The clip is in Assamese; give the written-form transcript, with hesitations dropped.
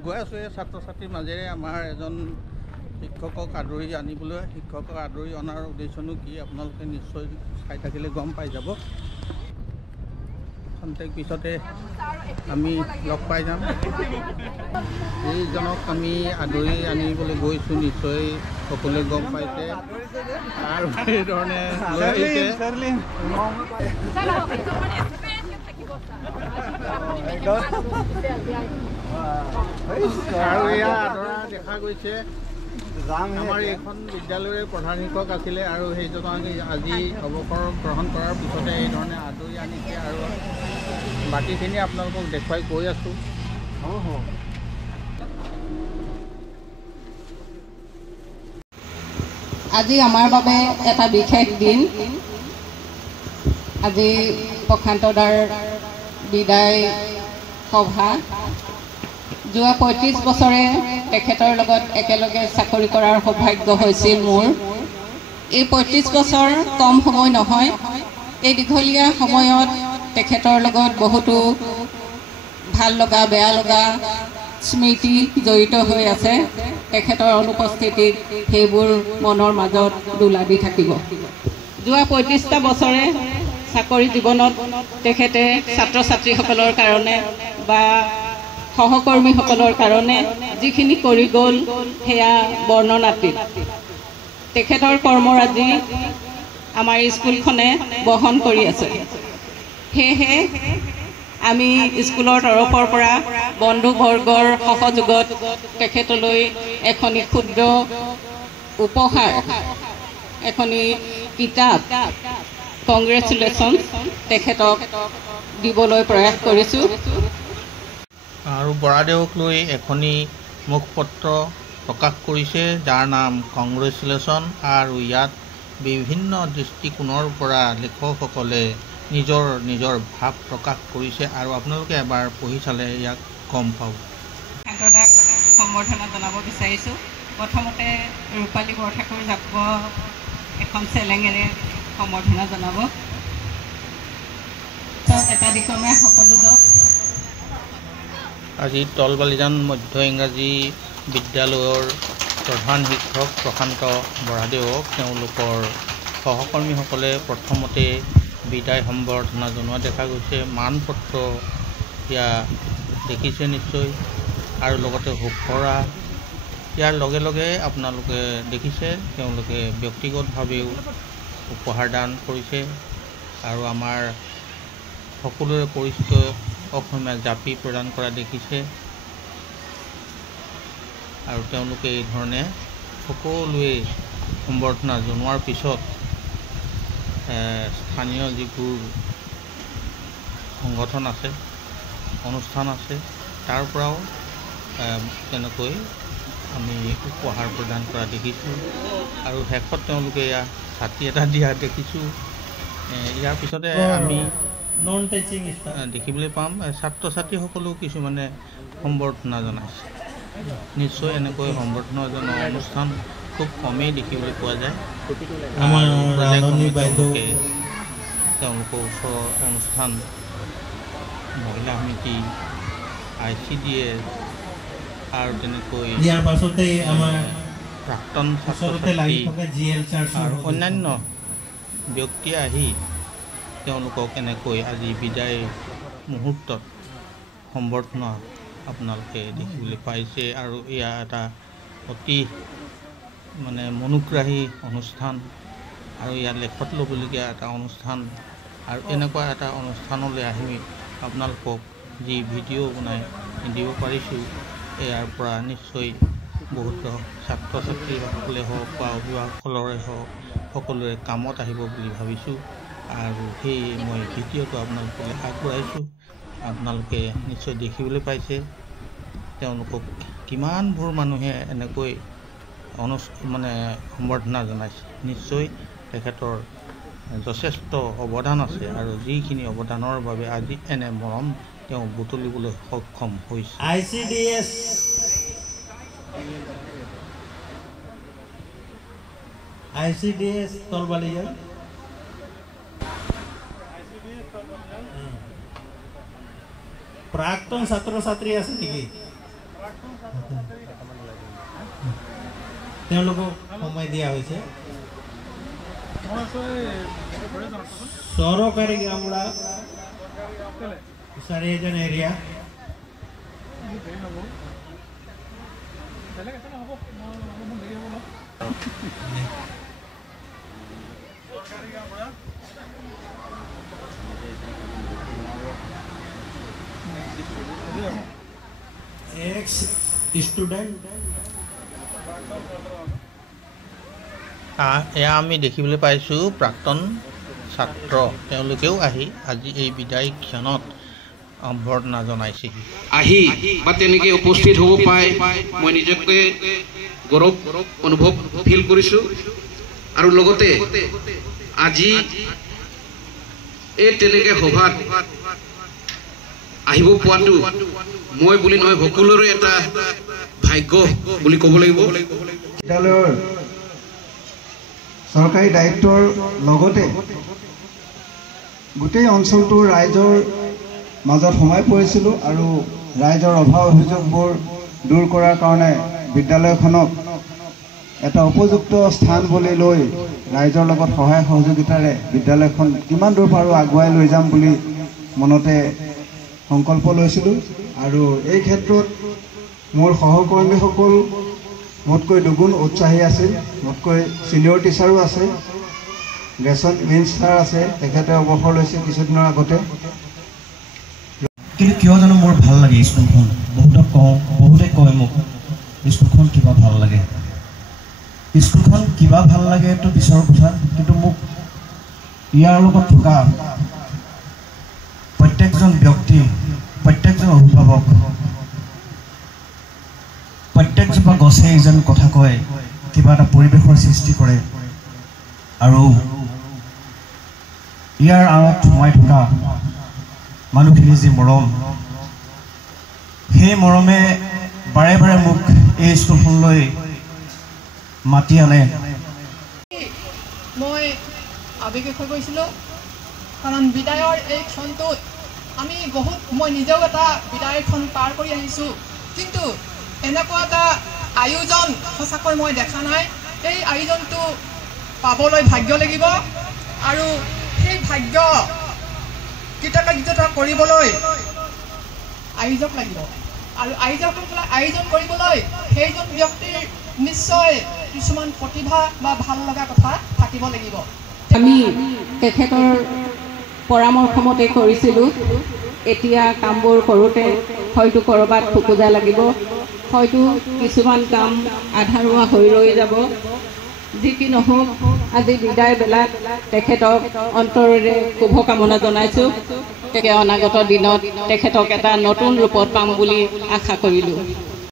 গৈ আছোঁ এই ছাত্ৰ ছাত্ৰীৰ মাজেৰে আমাৰ এজন শিক্ষকক আদৰি আনিবলৈ শিক্ষকক আদৰি অনাৰ উদ্দেশ্যনো কি আপোনালোকে নিশ্চয় চাই থাকিলে গম পাই যাব। খন্তেক পিছতে আমি লগ পাই যাম। এইজনক আমি আদৰি আনিবলৈ গৈছোঁ, নিশ্চয় সকলোৱে গম পাইছে আৰু এইধৰণে লৈ আহিছে। আৰু এয়া আদৰা দেখা গৈছে। আমাৰ এইখন বিদ্যালয়ৰ প্ৰধান শিক্ষক আছিলে আৰু সেইজনক আজি অৱসৰ গ্ৰহণ কৰাৰ পিছতে এইধৰণে আদৰি আনিছে আৰু বাকীখিনি আপোনালোকক দেখুৱাই গৈ আছোঁ। আজি আমাৰ বাবে এটা বিশেষ দিন। আজি প্ৰশান্ত দাৰ বিদায় সভা। যোৱা ৩৫ বছৰে তেখেতৰ লগত একেলগে চাকৰি কৰাৰ সৌভাগ্য হৈছিল মোৰ। এই ৩৫ বছৰ কম সময় নহয়। এই দীঘলীয়া সময়ত তেখেতৰ লগত বহুতো ভাল লগা বেয়া লগা স্মৃতি জড়িত হৈ আছে। তেখেতৰ অনুপস্থিতিত সেইবোৰ মনৰ মাজত দোলা দি থাকিব। যোৱা ৩৫টা বছৰে চাকৰি জীৱনত তেখেতে ছাত্ৰ ছাত্ৰীসকলৰ কাৰণে বা সহকৰ্মীসকলৰ কাৰণে যিখিনি কৰি গ'ল সেয়া বৰ্ণনাতীত। তেখেতৰ কৰ্মৰাজি আমাৰ স্কুলখনে বহন কৰি আছে। সেয়েহে আমি স্কুলৰ তৰফৰ পৰা বন্ধুবৰ্গৰ সহযোগত তেখেতলৈ এখনি ক্ষুদ্ৰ উপহাৰ, এখনি কিতাপ কংগ্ৰেচুলেশ্যন তেখেতক দিবলৈ প্ৰয়াস কৰিছোঁ। আৰু বৰাদেউক লৈ এখনি মুখপত্ৰ প্ৰকাশ কৰিছে যাৰ নাম কংগ্ৰেচুলেশ্যন। আৰু ইয়াত বিভিন্ন দৃষ্টিকোণৰ পৰা লেখকসকলে নিজৰ নিজৰ ভাৱ প্ৰকাশ কৰিছে আৰু আপোনালোকে এবাৰ পঢ়ি চালে ইয়াক গম পাব। দাক সম্বৰ্ধনা জনাব বিচাৰিছোঁ। প্ৰথমতে ৰূপালী বৰঠাকুৰ যাব এখন চেলেঙেৰে সম্বৰ্ধনা জনাব। এটা দিশমে সকলো যাওক। আজি তলবালিজান মধ্য ইংৰাজী বিদ্যালয়ৰ প্ৰধান শিক্ষক প্ৰশান্ত বৰাদেউক তেওঁলোকৰ সহকৰ্মীসকলে প্ৰথমতে বিদায় সম্বৰ্ধনা জনোৱা দেখা গৈছে। মানপত্ৰ দিয়া দেখিছে নিশ্চয় আৰু লগতে হুঁচৰা ইয়াৰ লগে লগে আপোনালোকে দেখিছে তেওঁলোকে ব্যক্তিগতভাৱেও উপহাৰ দান কৰিছে আৰু আমাৰ সকলোৰে পৰিচিত অসমীয়া জাপি প্ৰদান কৰা দেখিছে। আৰু তেওঁলোকে এইধৰণে সকলোৱে সম্বৰ্ধনা জনোৱাৰ পিছত স্থানীয় যিবোৰ সংগঠন আছে, অনুষ্ঠান আছে, তাৰ পৰাও তেনেকৈ আমি উপহাৰ প্ৰদান কৰা দেখিছোঁ। আৰু শেষত তেওঁলোকে ছাতি এটা দিয়া দেখিছোঁ। ইয়াৰ পিছতে আমি দেখিবলৈ পাম ছাত্ৰ ছাত্ৰীসকলেও কিছুমানে সম্বৰ্ধনা জনাইছে। নিশ্চয় এনেকৈ সম্বৰ্ধনা জনোৱা অনুষ্ঠান খুব কমেই দেখিবলৈ পোৱা যায়। তেওঁলোকৰ ওচৰৰ অনুষ্ঠান মহিলা সমিতি, ICDS আৰু তেনেকৈ প্ৰাক্তন ছাত্ৰ ছাত্ৰী আৰু অন্যান্য ব্যক্তি আহি তেওঁলোকক এনেকৈ আজি বিদায় মুহূৰ্তত সম্বৰ্ধনা আপোনালোকে দেখিবলৈ পাইছে। আৰু এয়া এটা অতি মনোগ্ৰাহী অনুষ্ঠান আৰু ইয়াত লেখত ল'বলগীয়া এটা অনুষ্ঠান। আৰু এনেকুৱা এটা অনুষ্ঠানলৈ আহি আপোনালোকক যি ভিডিঅ' বনাই দিব পাৰিছোঁ, ইয়াৰ পৰা নিশ্চয় বহুত ছাত্ৰ ছাত্ৰীসকলে হওক বা অভিভাৱকসকলৰে হওক সকলোৰে কামত আহিব বুলি ভাবিছোঁ। আৰু সেয়ে মই ভিডিঅ'টো আপোনালোকলৈ আগবঢ়াইছোঁ। আপোনালোকে নিশ্চয় দেখিবলৈ পাইছে তেওঁলোকক কিমানবোৰ মানুহে এনেকৈ সম্বৰ্ধনা জনাইছে। নিশ্চয় তেখেতৰ যথেষ্ট অৱদান আছে আৰু যিখিনি অৱদানৰ বাবে আজি এনে মৰম তেওঁ বুটলিবলৈ সক্ষম হৈছে। ICDS তলবালিজান প্ৰাক্তন ছাত্ৰ ছাত্ৰী আছে নেকি? তেওঁলোকক সময় দিয়া হৈছে সৰকাৰি গামলা 4 এৰিয়া एक्स स्टूडेंट এয়া আমি দেখিবলৈ পাইছোঁ প্ৰাক্তন ছাত্ৰ তেওঁলোকেও আহি আজি এই বিদায় ক্ষণত অভ্যৰ্থনা জনাইছেহি আহি বা তেনেকৈ উপস্থিত হ'ব পাই মই নিজকে গৌৰৱ অনুভৱ ফিল কৰিছোঁ আৰু লগতে আজি এই তেনেকৈ সভাত আহিব পোৱাটো মই বুলি নহয় সকলোৰে এটা ভাগ্য বুলি ক'ব লাগিব বিদ্যালয়ৰ সৰকাৰি দায়িত্বৰ লগতে গোটেই অঞ্চলটোৰ ৰাইজৰ মাজত সোমাই পৰিছিলোঁ আৰু ৰাইজৰ অভাৱ অভিযোগবোৰ দূৰ কৰাৰ কাৰণে বিদ্যালয়খনক এটা উপযুক্ত স্থান বুলি লৈ ৰাইজৰ লগত সহায় সহযোগিতাৰে বিদ্যালয়খন কিমান দূৰ পাৰোঁ আগুৱাই লৈ যাম বুলি মনতে সংকল্প লৈছিলোঁ আৰু এই ক্ষেত্ৰত মোৰ সহকৰ্মীসকল মোতকৈ দুগুণ উৎসাহী আছিল মোতকৈ সিনিয়ৰ টিচাৰো আছে গ্ৰেছন ইভেন্স ছাৰ আছে তেখেতে অৱসৰ লৈছে কিছুদিনৰ আগতে কিন্তু কিয় জানো মোৰ ভাল লাগে স্কুলখন বহুতে কয় মোক স্কুলখন কিবা ভাল লাগে স্কুলখন কিবা ভাল লাগে এইটো পিছৰ কথা কিন্তু মোক ইয়াৰ লগত থকা প্ৰত্যেকজন ব্যক্তি প্ৰত্যেকজন অভিভাৱক প্ৰত্যেকজোপা গছে যেন কথা কয় কিবা এটা পৰিৱেশৰ সৃষ্টি কৰে আৰু ইয়াৰ আঁৰত সোমাই থকা মানুহখিনি যি মৰম সেই মৰমে বাৰে বাৰে মোক এই স্কুলখনলৈ মাতি আনে মই আৱেগিক হৈ গৈছিলোঁ কাৰণ বিদায়ৰ এই ক্ষণটোত আমি মই নিজেও এটা বিদায়ৰ ক্ষণ পাৰ কৰি আহিছোঁ কিন্তু এনেকুৱা এটা আয়োজন সঁচাকৈ মই দেখা নাই এই আয়োজনটো পাবলৈ ভাগ্য লাগিব আৰু সেই ভাগ্য কৃতকাৰ্যতা কৰিবলৈ আয়োজক লাগিব আৰু আয়োজকসকলে আয়োজন কৰিবলৈ সেইজন ব্যক্তিৰ নিশ্চয় কিছুমান প্ৰতিভা বা ভাল লগা কথা থাকিব লাগিব আমি তেখেতৰ পৰামৰ্শ মতে কৰিছিলোঁ এতিয়া কামবোৰ কৰোঁতে হয়তো ক'ৰবাত খোকোজা লাগিব হয়তো কিছুমান কাম আধাৰুৱা হৈ ৰৈ যাব যি কি নহওক আজি বিদায় বেলাত তেখেতক অন্তৰেৰে শুভকামনা জনাইছোঁ অনাগত দিনত তেখেতক এটা নতুন ৰূপত পাম বুলি আশা কৰিলোঁ